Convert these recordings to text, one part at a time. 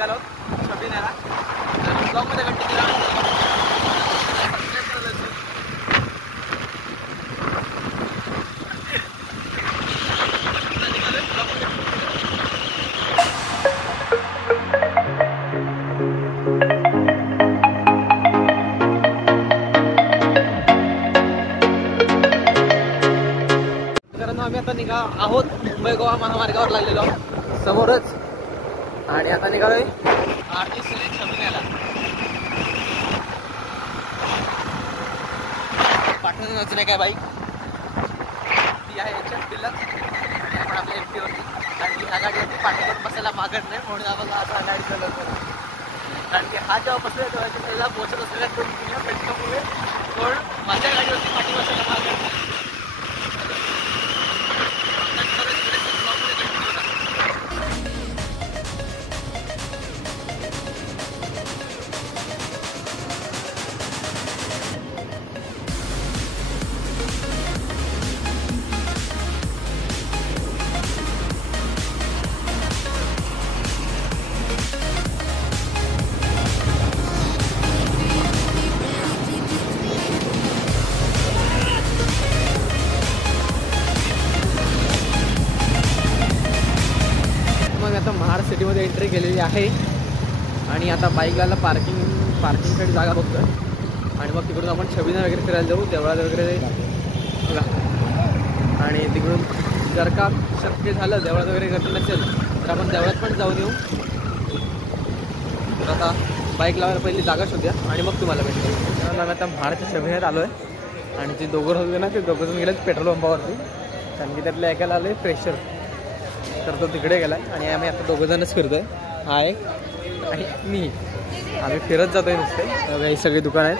निघालो शबीनाला. तर ब्लॉगमध्ये कंटिन्यू आम्ही आता निघा आहोत मुंबई गोवा महामार्गावर लागलेलो समोरच. आणि आता निघालोय आर्टिस्ट शबीनाला. पाठवूनच नाही काय बाईक ती आहे याच्या डिलक्स आपण आपल्या एमटीवरती. कारण की ह्या गाडीवरती पाठवून बसायला मागत नाही म्हणून आम्हाला आता गाडी चालवतो. कारण की हा जेव्हा बसला तेव्हा त्याला पोहोचत असलेल्या 2-3 पेट्रोलमुळे पण माझ्या गाडीवरती पाठी बसायला मागत नाही. आता महाड सिटीमध्ये एंट्री केलेली आहे आणि आता बाईकला पार्किंगसाठी जागा बघतोय. आणि मग तिकडून आपण शबीना वगैरे फिरायला जाऊ देवळात वगैरे बघा. आणि तिकडून जर का शक्य झालं देवळात वगैरे गर्दी नसेल तर आपण देवळात पण जाऊन येऊ. तर आता बाईक लावायला पहिली जागा शोधूया आणि मग तुम्हाला भेटतो. आम्ही आता महाडच्या शबीनात आलो आहे आणि जे दोघं होते ना ते दोघंजण गेलेत पेट्रोल पंपावरती. कारण की त्यातल्या एकाला आलं आहे प्रेशर तर तो तिकडे गेला आहे. आणि आम्ही आता दोघंजणच फिरतोय हा एक आणि मी. आम्ही फिरत जातोय नुसते. ही सगळी दुकान आहेत.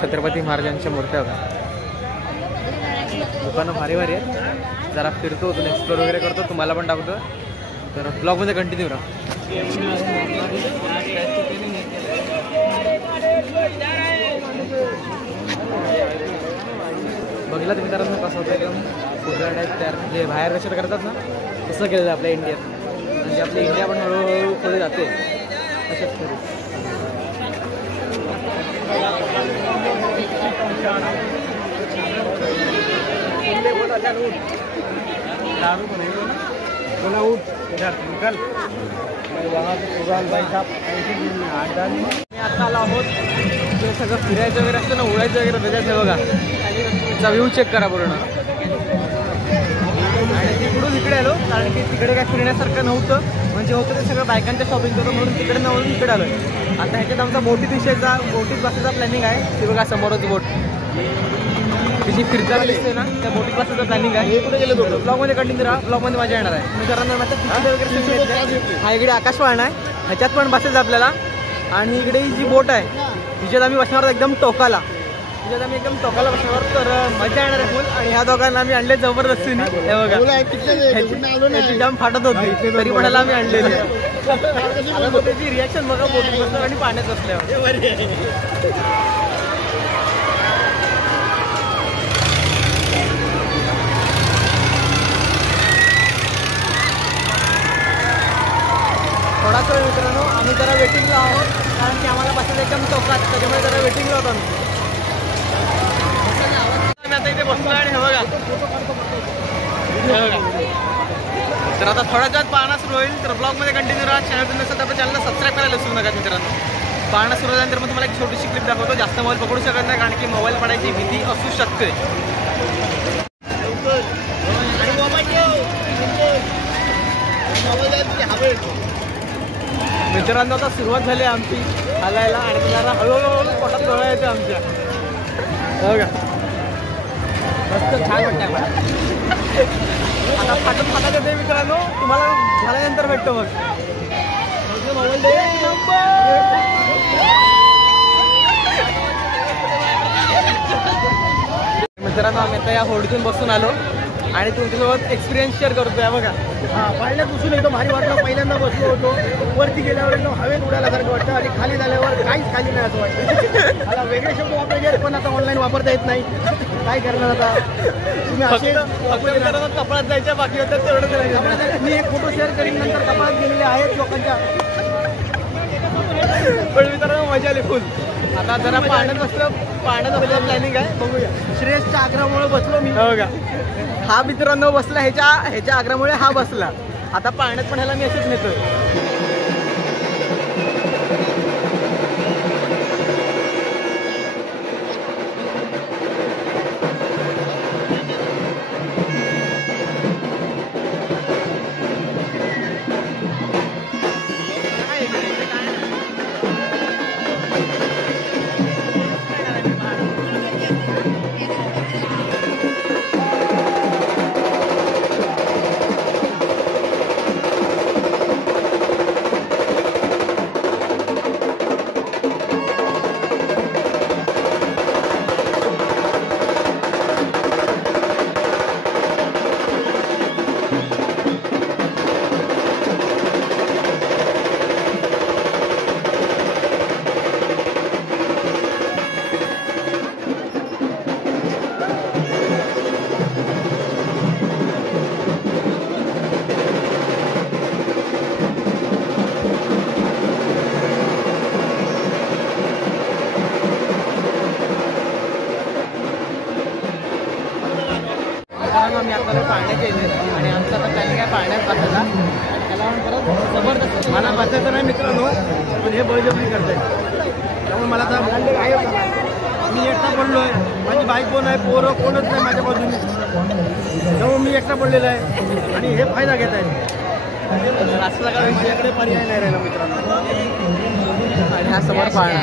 छत्रपती महाराजांच्या मूर्त्या होत्या. दुकानं भारी भारी आहेत. जरा फिरतो तुम्ही एक्सप्लोर वगैरे करतो तुम्हाला पण टाकतो. तर ब्लॉगमध्ये कंटिन्यू राहा. बघितला तुम्ही तर कसं होतं एकदम फुटबॉल टाईप तयार जे बाहेर रशर करतात ना तसं केलं आपल्या इंडियात. म्हणजे आपली इंडिया पण हळूहळू पुढे जाते अशाच तरी. मी आता आलो आहोत ते सगळं फिरायचं वगैरे असतं ना उडायचं वगैरे त्याच्यात बघा चा व्ह्यू चेक करा पूर्ण. आणि तिकडून इकडे आलो कारण की तिकडे काय फिरण्यासारखं नव्हतं. म्हणजे होतं ते सगळं बायकांच्या शॉपिंग करतो म्हणून तिकडे नव्हून इकडे आलो. आता ह्याच्यात आमचा बोटीत बसायचा प्लॅनिंग आहे. ते बघा समोरच बोट जी फिरताना दिसते ना त्या बोटीत बसायचं प्लॅनिंग आहे. कुठे गेलो ब्लॉगमध्ये कंटिन्यू राहा. ब्लॉगमध्ये मजा येणार आहे. मित्रांनो आता तिकडे वगैरे हा इकडे आकाशवाणी आहे ह्याच्यात पण बसायचं आपल्याला. आणि इकडे जी बोट आहे तिच्यात आम्ही बसणार एकदम टोकाला. बसणार तर मजा येणार आहे फुल. आणि ह्या दोघांना आम्ही आणले जबरदस्तीने. हे बघा जाम फाटत होती तरी पण आम्ही आणलेली. त्याची रिॲक्शन बघा बोटीत बसणार आणि पाण्यात बसल्यावर. थोडाच वेळ मित्रांनो आम्ही जरा वेटिंगला आहोत कारण की आम्हाला बसायला एकदम टोकात त्याच्यामुळे जरा वेटिंगला होतो आम्ही. आता इथे बसलो आणि हे बघा तर आता थोड्या वेळात पाहणं सुरू होईल. तर ब्लॉगमध्ये कंटिन्यू राहा. चॅनल नसेल तर आपल्या चॅनलला सबस्क्राईब करायला विसरू नका मित्रांनो. पाहणं सुरू झाल्यानंतर मग तुम्हाला एक छोटीशी क्लिप दाखवतो. जास्त मोबाईल पकडू शकत नाही कारण की मोबाईल पडायची भीती असू शकते. मित्रांनो आता सुरुवात झाली आमची हलायला आणि जरा हळूहळू पोटात डोळा येते आमच्या. बघा मस्त छान वाटतं. आता फाटत येते मित्रांनो. तुम्हाला झाल्यानंतर भेटतो मग. मित्रांनो आम्ही आता या होडीतून बसून आलो आणि तुमच्यासोबत एक्सपिरियन्स शेअर करतोय बघा. पाहिल्यापासून एकदम भारी वाटलं. पहिल्यांदा बसलो होतो, वरती गेल्यावर एकदम हवेत उडाल्यासारखं वाटतं आणि खाली झाल्यावर काहीच खाली नाही असं वाटतं. मला वेगळे शब्द वापरायचे पण आता ऑनलाईन वापरता येत नाही, काय करणार आता. तुम्ही असे कपड्यात जायच्या बाकी होत्या तेवढं. मी एक फोटो शेअर करीन नंतर कपाळात गेलेले आहेत लोकांच्या. पण मित्रांनो मजा आली फुल. आता जरा पाण्यात बसलं प्लॅनिंग आहे, बघूया. श्रेयसच्या आग्रहामुळे बसलो मी. हो का. हा मित्रांनो बसला ह्याच्या आग्रहामुळे हा बसला. आता पाण्यात पण ह्याला मी असेच नेतोय. आम्ही आता पाण्यात येते आणि आमचा आता प्लॅनिंग आहे पाण्यात बसायचा. त्याला परत जबरदस्त मला बसायचं नाही मित्रांनो, पण हे बळजबरी करताय. त्यामुळे मला आता मी एकटा पडलो आहे. माझी बायको नाही, पोरं कोणच नाही माझ्या बाजूने, त्यामुळे मी एकटा पडलेला आहे आणि हे फायदा घेत आहे. असं सगळं माझ्याकडे पर्याय नाही राहिला मित्रांनो. आणि हा समोर पाणी.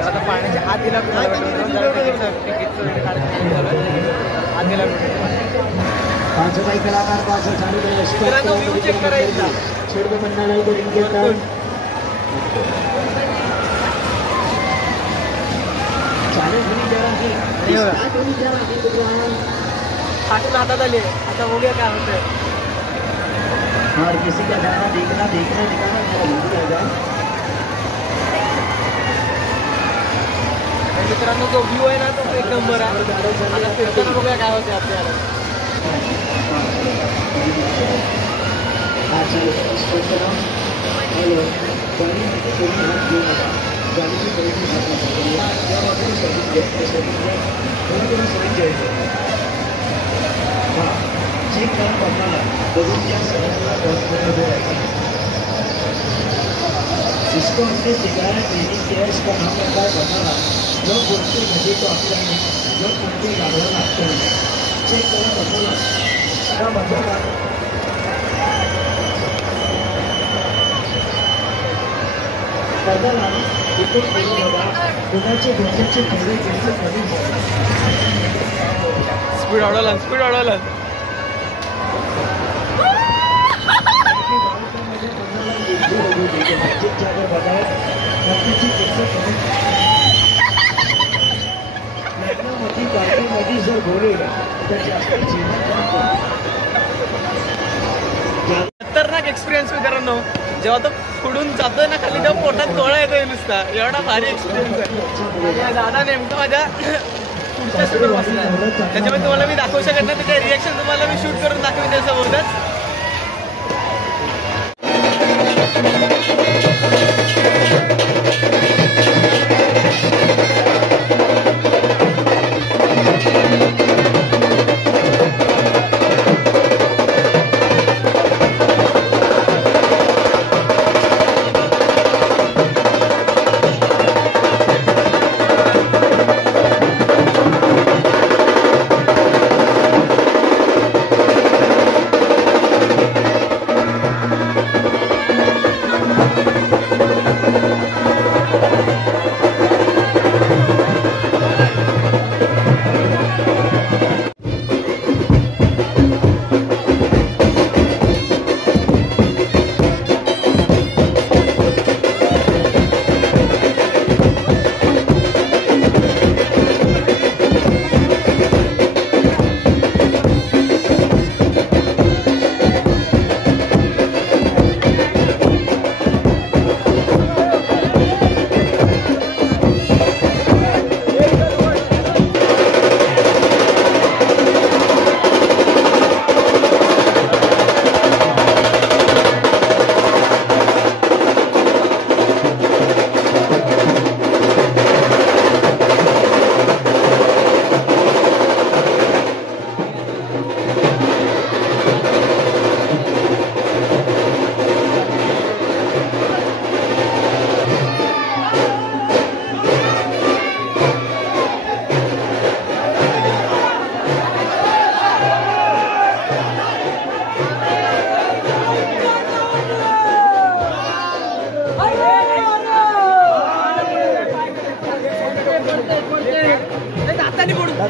आता पाण्याच्या आत दिला मित्रांनो व्ह्यू चेक करायचा. हातात आले. आता बघूया काय होतंय. मित्रांनो जो व्ह्यू आहे ना तो एक नंबर आहे. आता फिरताना बघूया काय होते आपल्याला. इसको हमने सिखाया ट्रेनिंग किया. इसका नाम होता है बनाना. जो बोलते नदी को आपल्या जो कोणते गाडवून लागते. चेक करा बनाना. सगळा बनाना बदला इथे केलं बघा. कुणाचे डोक्याचे थोडे केस कमी झाले. स्पीड वाढवला. जर बोलवलं तर जास्त खतरनाक एक्सपिरियन्स मित्रांनो. जेव्हा तो पुढून जातोय ना खाली तेव्हा पोटात गोळा येतोय नुसता. एवढा भारी एक्सपिरियन्स आहे. दादा नेमकं माझ्या पुढच्या समोर बसला. त्याच्यामुळे तुम्हाला मी दाखवू शकत नाही. त्याचे रिॲक्शन तुम्हाला मी शूट करून दाखवेन त्यासमोरच.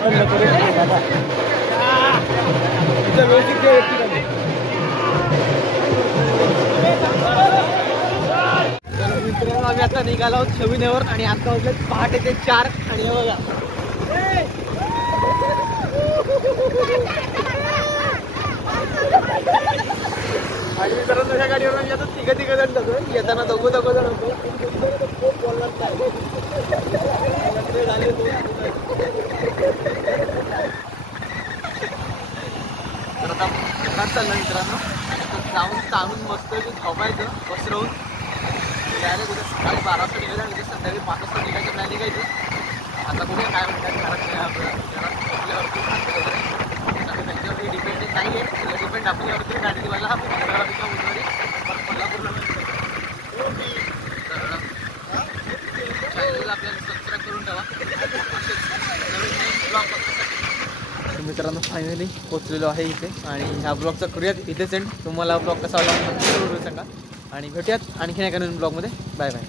मित्रांनो आम्ही आता निघालो आहोत छबिनेवर आणि आता वाजले पहाटेचे 4 आणि हे बघा आणि मित्रांनो ह्या गाडीवर आम्ही आता तिघ जण जातो. येताना दोघं जण होतो. खूप बोलणार नाही तर आता घरात चाललं मित्रांनो. जाऊन ताणून मस्त झोपायचं बस राहून डायरेक्ट उद्या सकाळी 12 वाजता निघायचं आणि उद्या संध्याकाळी 5 वाजता निघायचं प्लॅनिंग आहे. आता कुठे काय म्हणतात त्यांच्यावरती डिपेंडेंट नाही आहे. डिपेंड आपल्यावरती गाडी दिवायला उद्यावरी कोल्हापूरला चॅनलला आपल्याला सबस्क्राईब करून ठेवा. ब्लॉग बघण्यासाठी मित्रांनो फायनली पोचलेलो आहे इथे आणि ह्या ब्लॉगचा करूयात इथेच एंड. तुम्हाला ब्लॉग कसा वाटला सांगा आणि भेटूयात आणखीन एका नवीन ब्लॉगमध्ये. Bye bye.